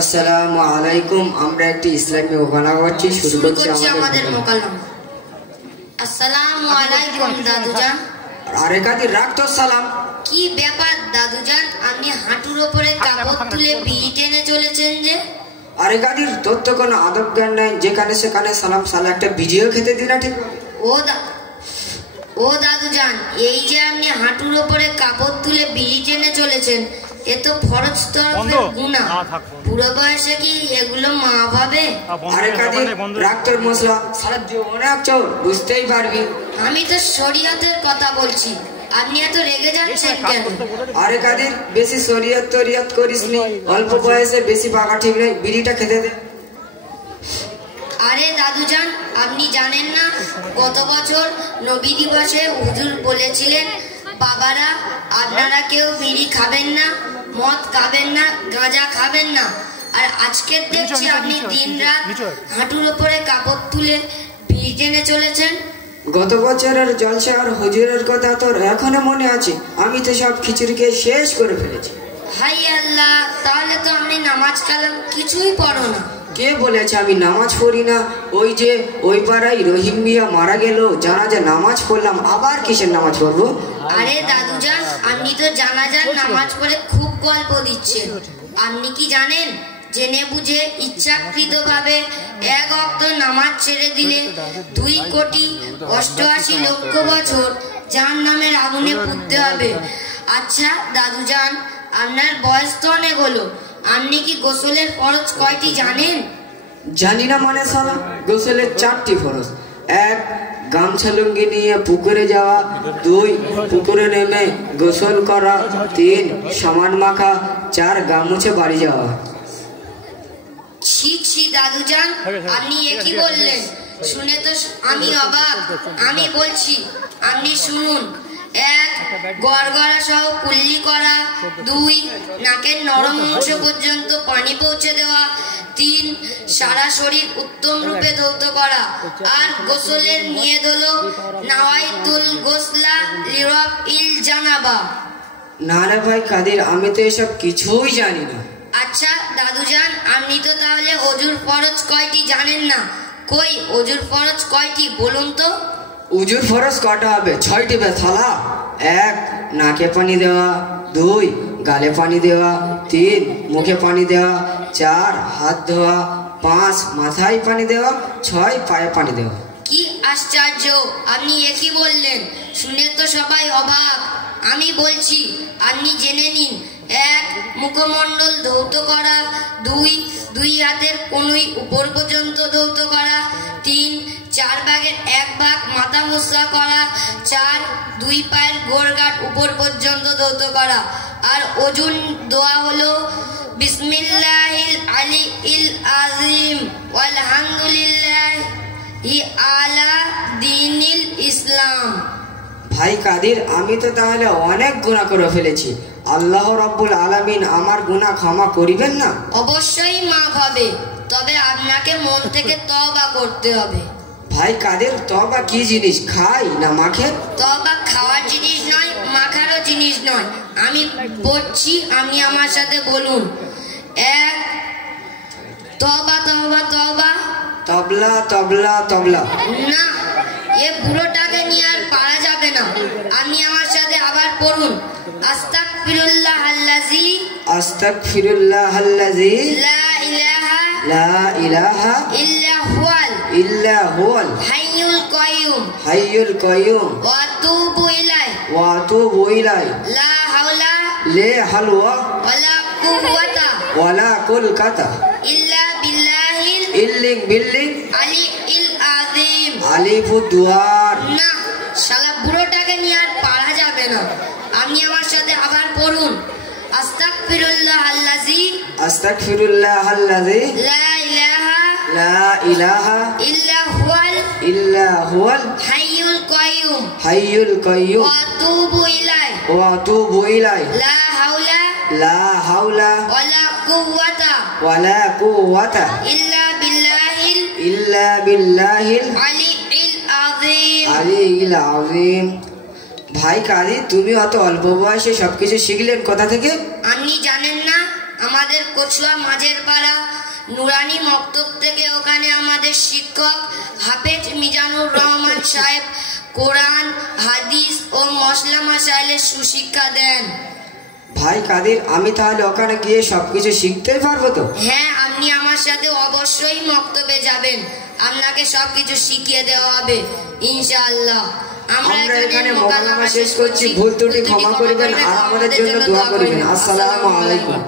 আসসালামু আলাইকুম। আমরা একটি ইসলামী গান গাচ্ছি, শুরু করছি আমাদের মোকাল্লাম। আসসালামু আলাইকুম দাদুজান। আরে কাদির রাখ তো সালাম। কি ব্যাপার দাদুজান, আপনি হাঁটুর উপরে কাপড় তুলে বিড়ি টেনে চলেছেন যে? আরে কাদির, তোর তো কোনো আদব জ্ঞান নাই, যেখানে সেখানে সালাম সালা একটা ভিডিও খেতে দিন না ঠিক। ও দাদুজান, এই যে আপনি হাঁটুর উপরে কাপড় তুলে বিড়ি টেনে চলেছেন, এ তো ফরজ তরফের গুনাহ। বুড়ো বয়সে কি এগুলো মা ভাবে? আরে কাদির রাখ তোর মশলা, সারা জীবনে চোর বুঝতেই পারবি। আমি তো শরীয়তের কথা বলছি, আপনি এত রেগে যাচ্ছেন কেন? আরে কাদির, বেশি শরীয়ত তরিয়ত করিস নি, অল্প বয়সে বেশি পাকা ঠিক নেই, বিড়িটা খেতে দে। আরে দাদুজান, আপনি জানেন না গত বছর নবী দিবসে হুজুর বলেছিলেন, বাবারা আপনারা কেউ বিড়ি খাবেন না, মদ খাবেন না, গাঁজা খাবেন না। আর আজকে দেখছি আপনি দিনরাত হাঁটুর উপরে কাপড় তুলে বিড়ি টেনে চলেছেন। গত বছরের জলসা আর হুজুরের কথা তোর এখনো মনে আছে? আমি তো সব খিচুড়িকে শেষ করে ফেলেছি। হাই আল্লাহ, তাহলে তো আপনি নামাজ কালাম কিছুই পড়ো না। কে বলেছে আমি নামাজ পড়ি না? ওই যে ওই পাড়ায় রহিম মিয়া মারা গেল, জানাজা নামাজ পড়লাম, আবার কিসের নামাজ পড়বো? আরে দাদুজান, আপনি তো জানাজার নামাজ পড়ে খুব গল্প দিচ্ছেন। আপনি কি জানেন, জেনে বুঝে ইচ্ছাকৃতভাবে এক ওয়াক্ত নামাজ ছেড়ে দিলে 2,88,00,000 বছর জাহান্নামের আগুনে পুড়তে হবে। আচ্ছা দাদুজান, আপনার বয়স তো অনেক হলো, আপনি কি গোসলের ফরজ কয়টি জানেন? জানি না মানে সালা, গোসলের 4টি ফরজ। 1, গামছা লুঙ্গি নিয়ে পুকুরে যাওয়া। 2, পুকুরে নেমে গোসল করা। 3, সামান মাখা। 4, গা মুছে বাড়ি যাওয়া। ছি ছি দাদুজান, আপনি একই বললেন, শুনে তো আমি অবাক। আমি বলছি, আপনি শুনুন। 1, গড়গড়া সহ কুল্লি করা। 2, নাকের নরম অংশ পর্যন্ত পানি পৌঁছে দেওয়া। 3, সারা শরীর উত্তম রূপে ধৌত করা। আর গোসলের নিয়ত হলো নাওয়াইতুল গোসলা লিরাফইল জানাবা। না রে ভাই কাদির, আমি তো এসব কিছুই জানি না। আচ্ছা দাদুজান, আপনি তো তাহলে অজুর ফরজ কয়টি জানেন না। কই অজুর ফরজ কয়টি বলুন তো? উজুর ফরজ কটা হবে? 6টি বেথালা। 1, নাকে পানি দেওয়া। 2, গালে পানি দেওয়া। 3, মুখে পানি দেওয়া। 4, হাত ধোয়া। 5, মাথায় পানি দেওয়া। 6, পায়ে পানি দেওয়া। কি আশ্চর্য, আপনি একই বললেন, শুনে তো সবাই অবাক। আমি বলছি, আপনি জেনে নিন। 1, মুখমণ্ডল ধৌত করা। 2, 2 হাতের কনুই উপর পর্যন্ত ধৌত করা। 3, 4 ভাগের 1 ভাগ মাথা মোছা করা। 4, 2 পায়ের গোড়গাট উপর পর্যন্ত ধৌত করা। আর ওজুন দোয়া হলো বিসমিল্লাহিল আলিয়্যিল আযীম ওয়ালহামদুলিল্লাহি আলা দীনিল ইসলাম। ভাই কাদির, আমি তো তাহলে অনেক গুনাহ করে ফেলেছি। আল্লাহ রাব্বুল আলামিন আমার গুনাহ ক্ষমা করিবেন না? অবশ্যই মাফ হবে, তবে আপনাকে মন থেকে তওবা করতে হবে। ভাই কাদের, তওবা কি জিনিস? খাই না মাখে? তওবা খাওয়ার জিনিস নয়, মাখারও জিনিস নয়। আমি বলছি, আপনি আমার সাথে বলুন। 1, তওবা তওবা তওবা। তবলা তবলা তবলা। না, এ বুড়োটাকে নিয়ে আর পারা যাবে না। আপনি আমার সাথে আবার পড়ুন। আস্তাগফিরুল্লাহাল্লাযী আস্তাগফিরুল্লাহাল্লাযী লা ইলাহা ইল্লা হুয়াল হাইয়ুল কাইয়্যুম ওয়া আতুবু ইলাইহি লা হাওলা ওয়ালা কুওয়াতা ইল্লা বিল্লাহিল আলিয়্যিল আযীম। আলিফুদ্দুয়ার। না, শালা বুড়োটাকে নিয়ে আর পারা যাবে না। আপনি আমার সাথে আবার পড়ুন। আস্তাগফিরুল্লাহাল্লাযী লা ইলাহা ইল্লা হুয়াল হাইয়ুল কাইয়্যুম ওয়া আতুবু ইলাইহি লা হাওলা ওয়ালা কুওয়াতা ইল্লা বিল্লাহিল আলিয়্যিল আযীম। ভাই কাদি, তুমি অত অল্প বয়সে সবকিছু শিখলেন কোথা থেকে? আপনি জানেন না, আমাদের কচুয়া মাঝের পাড়া নুরানি মক্তব থেকে, ওখানে আমাদের শিক্ষক হাফেজ মিজানুর রহমান সাহেব কোরআন, হাদিস ও মশলা মাসাইলের সুশিক্ষা দেন। ভাই কাদের, আমি তাহলে ওখানে গিয়ে সবকিছু শিখতে পারবো তো? হ্যাঁ, আপনি আমার সাথে অবশ্যই মক্তবে যাবেন, আপনাকে সবকিছু শিখিয়ে দেওয়া হবে ইনশাআল্লাহ। আমরা এখানে মোকালামা শেষ করছি। ভুল ত্রুটি ক্ষমা করবেন আর আমাদের জন্য দোয়া করবেন। আসসালামু আলাইকুম।